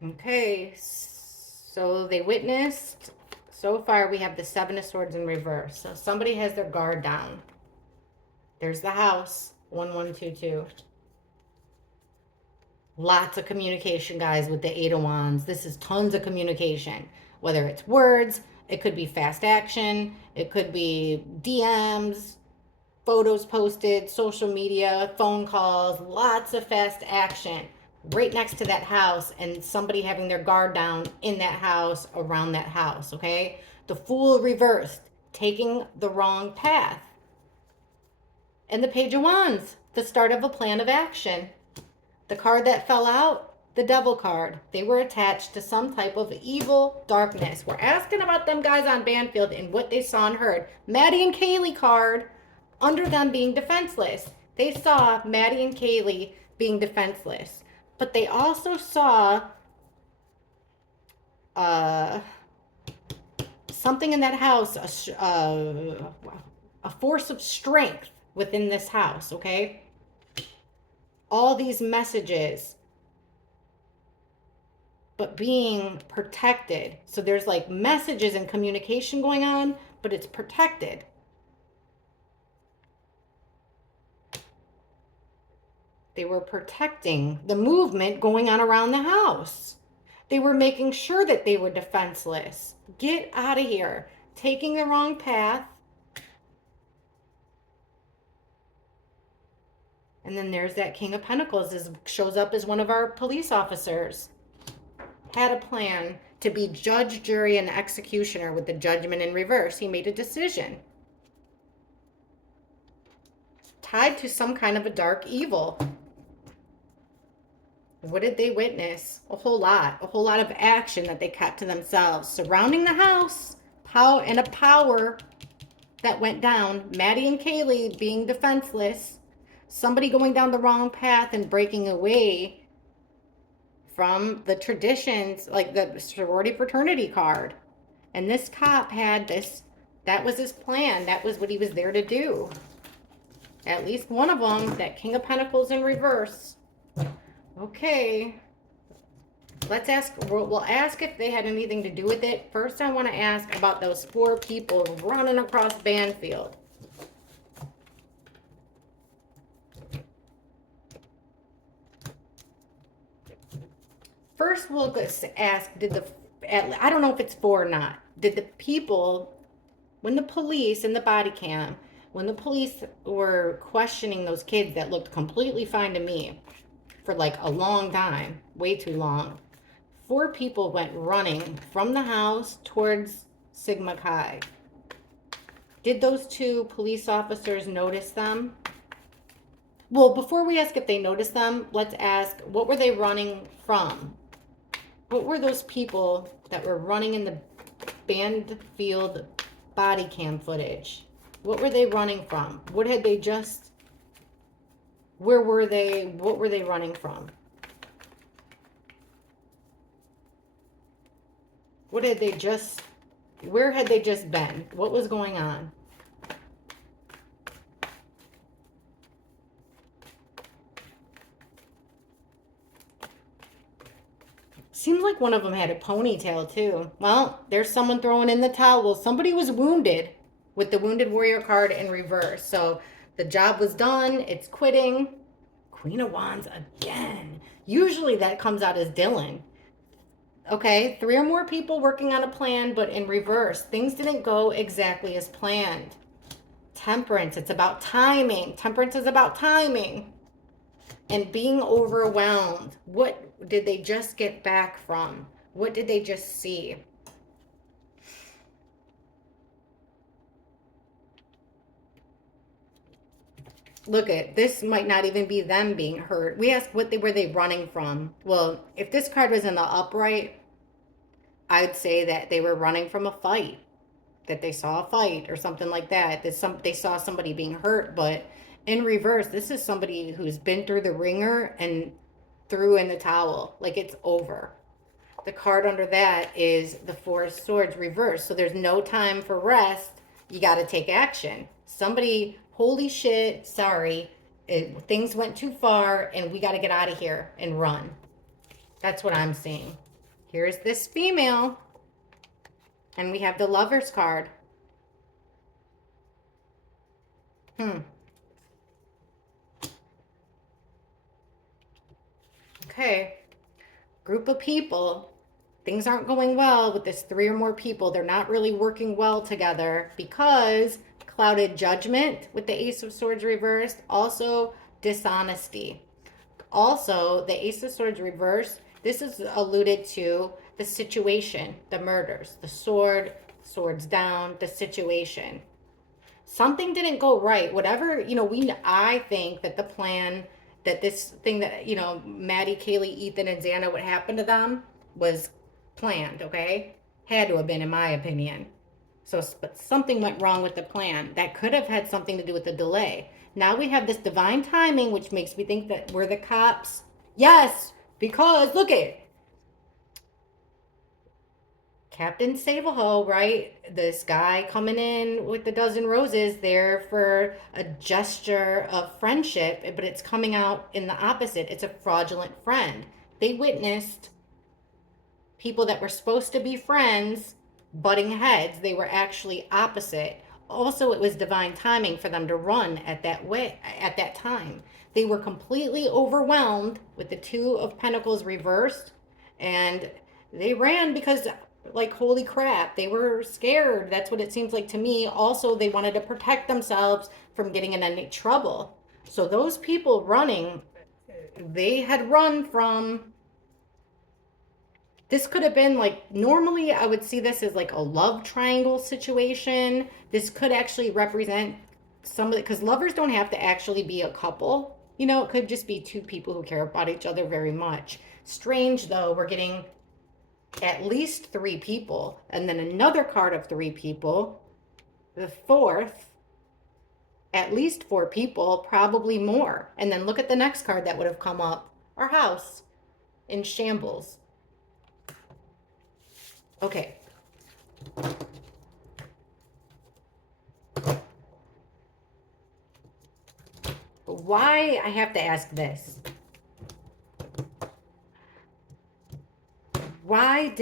Okay, so they witnessed. So far, we have the Seven of Swords in reverse. So somebody has their guard down. There's the house, 1122. Lots of communication, guys, with the Eight of Wands. This is tons of communication. Whether it's words, it could be fast action, it could be DMs, photos posted, social media, phone calls, lots of fast action. Right next to that house, and somebody having their guard down in that house, around that house, okay? The Fool reversed, taking the wrong path. And the Page of Wands, the start of a plan of action. The card that fell out, the Devil card. They were attached to some type of evil darkness. We're asking about them guys on Bandfield and what they saw and heard. Maddie and Kaylee card, under them being defenseless. They saw Maddie and Kaylee being defenseless. But they also saw something in that house, a force of strength within this house, okay? All these messages, but being protected. So there's like messages and communication going on, but it's protected. They were protecting the movement going on around the house. They were making sure that they were defenseless. Get out of here. Taking the wrong path. And then there's that King of Pentacles shows up as one of our police officers. Had a plan to be judge, jury, and executioner with the Judgment in reverse. He made a decision. Tied to some kind of a dark evil. What did they witness? A whole lot of action that they kept to themselves surrounding the house, and a power that went down. Maddie and Kaylee being defenseless, somebody going down the wrong path and breaking away from the traditions, like the sorority fraternity card. And this cop had this, that was his plan. That was what he was there to do. At least one of them, that King of Pentacles in reverse. Okay, let's ask, we'll ask if they had anything to do with it. First, I want to ask about those 4 people running across Bandfield. First, we'll ask, I don't know if it's 4 or not. Did the people, when the police in the body cam, when the police were questioning those kids that looked completely fine to me, for like a long time, way too long. 4 people went running from the house towards Sigma Chi. Did those 2 police officers notice them? Well, before we ask if they noticed them, let's ask, what were they running from? What were those people that were running in the Bandfield body cam footage? What were they running from? What had they just... Where were they? What were they running from? What had they just... Where had they just been? What was going on? Seems like one of them had a ponytail too. Well, there's someone throwing in the towel. Somebody was wounded with the Wounded Warrior card in reverse. So the job was done. It's quitting. Queen of Wands again. Usually that comes out as Dylan. Okay, 3 or more people working on a plan, but in reverse. Things didn't go exactly as planned. Temperance, it's about timing. Temperance is about timing. And being overwhelmed. What did they just get back from? What did they just see? Look at this, might not even be them being hurt. We asked what were they running from. Well, if this card was in the upright, I'd say that they were running from a fight, that they saw a fight or something like that. They saw somebody being hurt, but in reverse, this is somebody who's been through the ringer and threw in the towel. Like, it's over. The card under that is the 4 of Swords reversed. So there's no time for rest. You got to take action. Somebody, holy shit, sorry, things went too far and we got to get out of here and run. That's what I'm seeing. Here's this female. And we have the Lovers card. Okay. Group of people. Things aren't going well with this 3 or more people. They're not really working well together because clouded judgment with the Ace of Swords reversed. Also dishonesty. Also, the Ace of Swords reversed. This is alluded to the situation, the murders, the sword, swords down, the situation. Something didn't go right. Whatever, I think that the plan, that this thing that, Maddie, Kaylee, Ethan, and Xana, what happened to them was planned, okay? Had to have been, in my opinion. So, but something went wrong with the plan. That could have had something to do with the delay. Now we have this divine timing, which makes me think that we're the cops. Yes, because look at Captain Save-A-Ho, right? This guy coming in with the dozen roses there for a gesture of friendship, but it's coming out in the opposite. It's a fraudulent friend. They witnessed people that were supposed to be friends butting heads. They were actually opposite. Also, it was divine timing for them to run at that time. They were completely overwhelmed with the 2 of Pentacles reversed, and they ran because, like, holy crap, they were scared. That's what it seems like to me. Also, they wanted to protect themselves from getting in any trouble. So those people running, they had run from... This could have been like, normally I would see this as like a love triangle situation. This could actually represent somebody, because lovers don't have to actually be a couple. It could just be 2 people who care about each other very much. Strange though, we're getting at least 3 people, and then another card of 3 people. The 4th, at least 4 people, probably more. And then look at the next card that would have come up. Our house in shambles. Okay. Why, I have to ask this. Why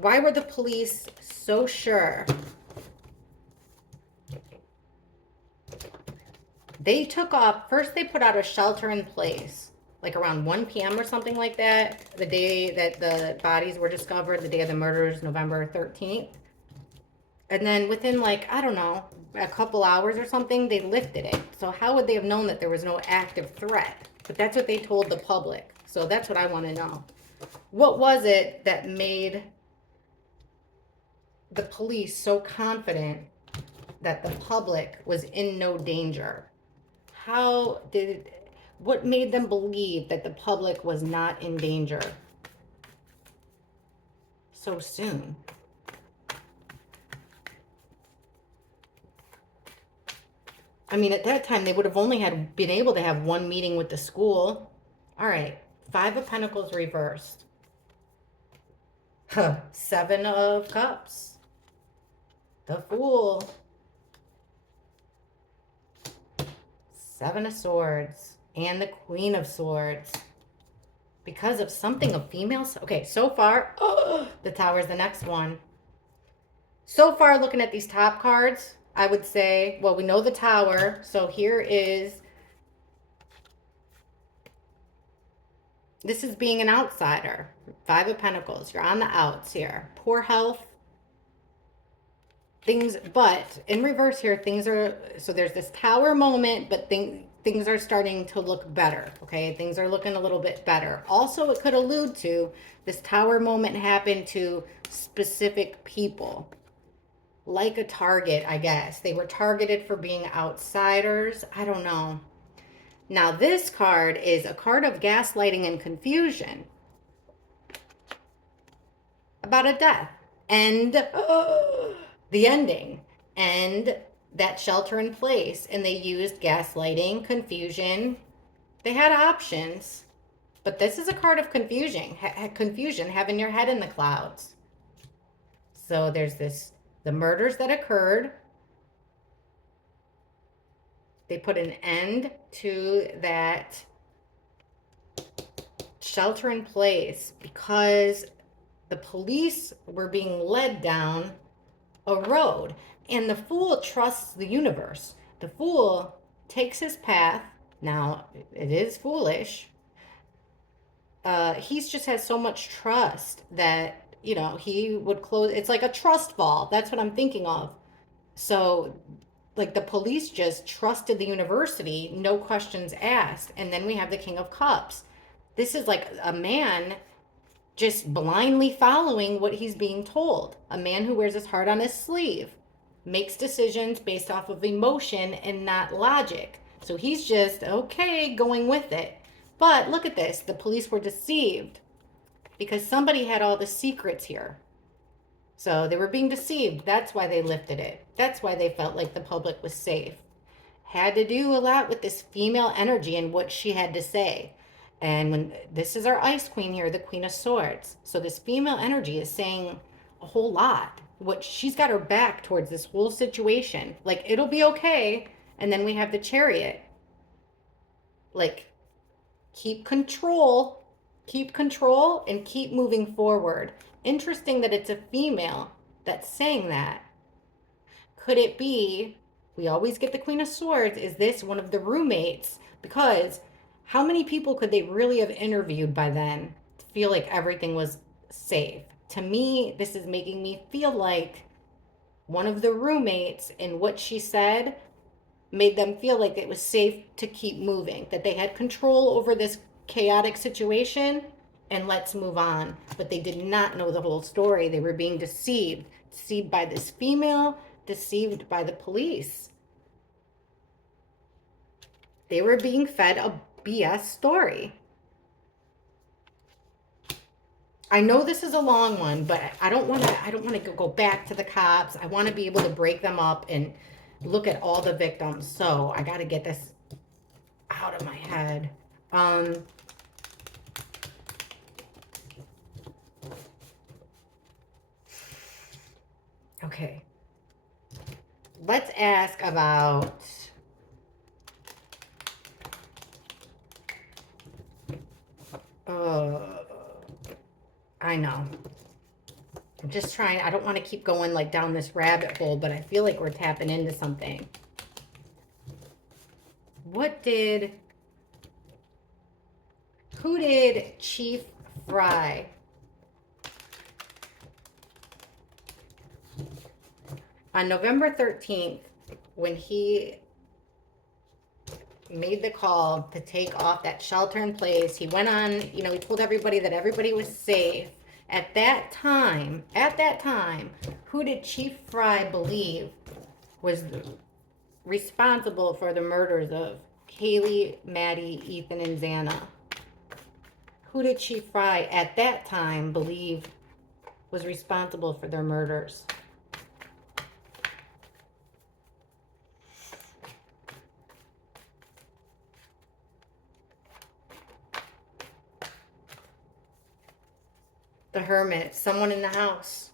were the police so sure? They took off, first they put out a shelter in place, like around 1 p.m. or something like that, the day that the bodies were discovered, the day of the murders, November 13th. And then within, like, I don't know, a couple hours or something, they lifted it. So how would they have known that there was no active threat? But that's what they told the public. So that's what I want to know. What was it that made the police so confident that the public was in no danger? What made them believe that the public was not in danger so soon? I mean, at that time, they would have only been able to have one meeting with the school. All right, 5 of Pentacles reversed. Huh. 7 of Cups. The Fool. 7 of Swords. And the Queen of Swords. Because of something of females. Okay, so far, the Tower is the next one. So far, looking at these top cards, I would say, well, we know the Tower. So here is, this is being an outsider. 5 of Pentacles. You're on the outs here. Poor health. Things, but in reverse here, things are, so there's this Tower moment, but things are starting to look better, okay? Things are looking a little bit better. Also, it could allude to this Tower moment happened to specific people, like a target, I guess. They were targeted for being outsiders. I don't know. Now, this card is a card of gaslighting and confusion about a death and the ending and that shelter in place. And they used gaslighting, confusion. They had options, but this is a card of confusion, having your head in the clouds. So there's the murders that occurred. They put an end to that shelter in place because the police were being led down a road. And the Fool trusts the universe. The Fool takes his path. Now, it is foolish. He's just has so much trust that, you know, he would close. It's like a trust fall. That's what I'm thinking of. So, like, the police just trusted the university, no questions asked. And then we have the King of Cups. This is like a man just blindly following what he's being told. A man who wears his heart on his sleeve, makes decisions based off of emotion and not logic. So he's just, okay, going with it. But look at this. The police were deceived because somebody had all the secrets here. So they were being deceived. That's why they lifted it. That's why they felt like the public was safe. Had to do a lot with this female energy and what she had to say. And when this is our Ice Queen here, the Queen of Swords. So this female energy is saying a whole lot. What she's got her back towards this whole situation. Like, it'll be okay. And then we have the Chariot. Like, keep control, and keep moving forward. Interesting that it's a female that's saying that. Could it be, we always get the Queen of Swords, is this one of the roommates? Because how many people could they really have interviewed by then to feel like everything was safe? To me, this is making me feel like one of the roommates and what she said made them feel like it was safe to keep moving, that they had control over this chaotic situation, and let's move on. But they did not know the whole story. They were being deceived by this female, deceived by the police. They were being fed a BS story. I know this is a long one, but I don't want to go back to the cops. I want to be able to break them up and look at all the victims. So I got to get this out of my head. Okay. Let's ask about I know. I'm just trying. I don't want to keep going like down this rabbit hole, but I feel like we're tapping into something. Who did Chief Fry? On November 13th, when he made the call to take off that shelter in place. He went on, he told everybody that everybody was safe. At that time, who did Chief Fry believe was responsible for the murders of Kaylee, Maddie, Ethan, and Xana? Who did Chief Fry at that time believe was responsible for their murders? The hermit, someone in the house.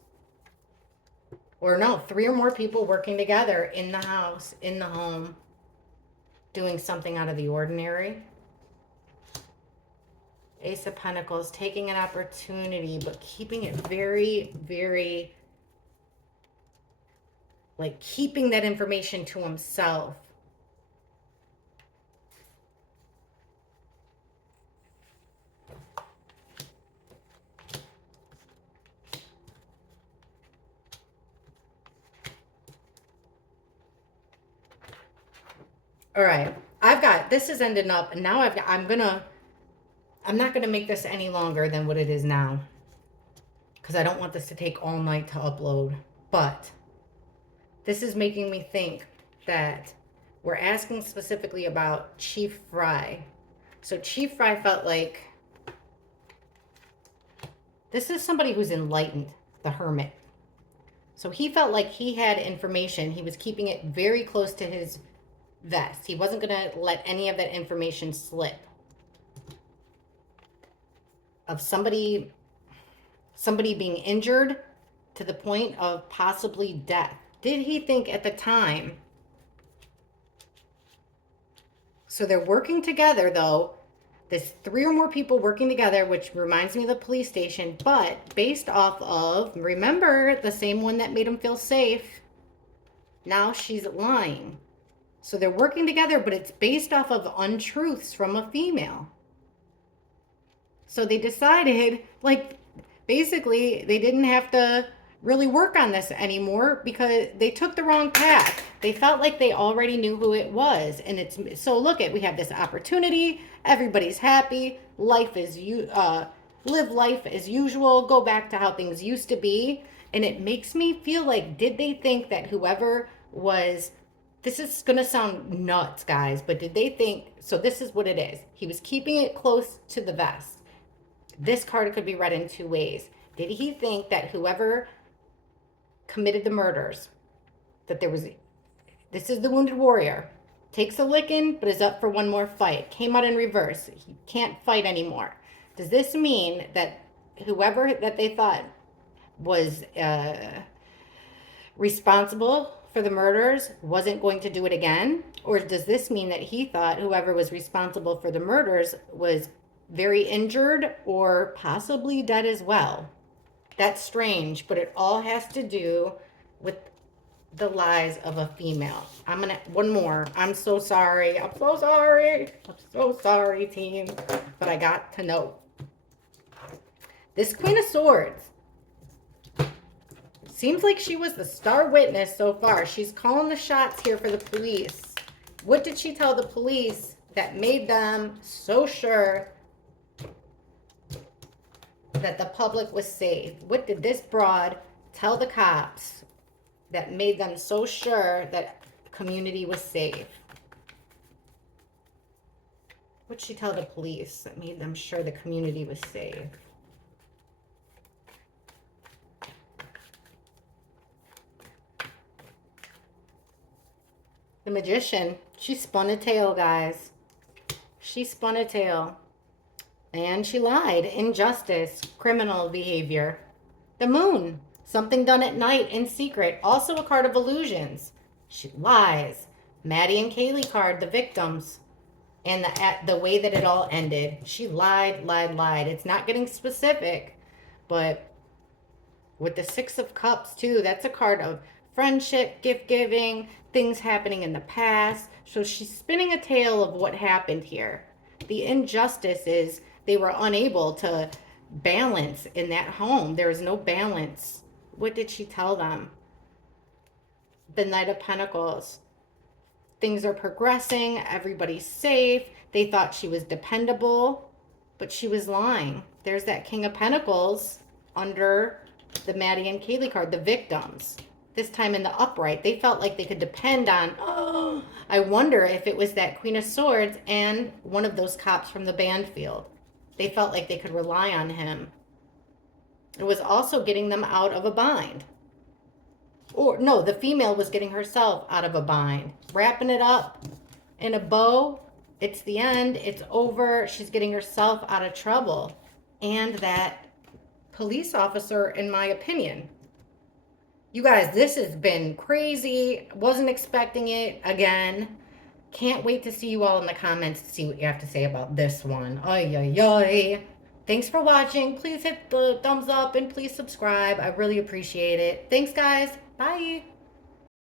Or no, 3 or more people working together in the house, in the home, doing something out of the ordinary. Ace of Pentacles, taking an opportunity, but keeping it very, very, like keeping that information to himself. All right, this is ending up, and now I'm not gonna make this any longer than what it is now, because I don't want this to take all night to upload. But this is making me think that we're asking specifically about Chief Fry. So Chief Fry felt like this is somebody who's enlightened, the hermit. So he felt like he had information. He was keeping it very close to his vest. He wasn't going to let any of that information slip. Of somebody being injured to the point of possibly death. Did he think at the time? So they're working together, though. There's 3 or more people working together, which reminds me of the police station, but based off of, remember, the same one that made him feel safe. Now she's lying. So they're working together, but it's based off of untruths from a female. So they decided, like, basically, they didn't have to really work on this anymore because they took the wrong path. They felt like they already knew who it was. And it's, so look at, we have this opportunity. Everybody's happy. Life is, live life as usual. Go back to how things used to be. And it makes me feel like, did they think that whoever was, this is going to sound nuts, guys, but did they think, so this is what it is. He was keeping it close to the vest. This card could be read in 2 ways. Did he think that whoever committed the murders, that there was, this is the Wounded Warrior, takes a licking, but is up for one more fight, came out in reverse, he can't fight anymore. Does this mean that whoever that they thought was responsible for the murders wasn't going to do it again? Or does this mean that he thought whoever was responsible for the murders was very injured or possibly dead as well? That's strange, but it all has to do with the lies of a female. I'm gonna, one more. I'm so sorry. I'm so sorry. I'm so sorry, team. But I got to know. This Queen of Swords seems like she was the star witness so far. She's calling the shots here for the police. What did she tell the police that made them so sure that the public was safe? What did this broad tell the cops that made them so sure that the community was safe? What'd she tell the police that made them sure the community was safe? The Magician. She spun a tale, guys. She spun a tale. And she lied. Injustice. Criminal behavior. The Moon. Something done at night in secret. Also a card of illusions. She lies. Maddie and Kaylee card. The victims. And the way that it all ended. She lied, lied, lied. It's not getting specific. But with the Six of Cups too. That's a card of friendship, gift giving, things happening in the past. So she's spinning a tale of what happened here. The injustice is they were unable to balance in that home. There was no balance. What did she tell them? The Knight of Pentacles. things are progressing, everybody's safe. They thought she was dependable, but she was lying. There's that King of Pentacles under the Maddie and Kaylee card, the victims. This time in the upright, they felt like they could depend on, oh, I wonder if it was that Queen of Swords and one of those cops from the Bandfield. They felt like they could rely on him. It was also getting them out of a bind. Or no, the female was getting herself out of a bind. Wrapping it up in a bow. It's the end. It's over. She's getting herself out of trouble. And that police officer, in my opinion. You guys, this has been crazy. Wasn't expecting it again. Can't wait to see you all in the comments to see what you have to say about this one. Ay, ay, ay. Thanks for watching. Please hit the thumbs up and please subscribe. I really appreciate it. Thanks, guys. Bye.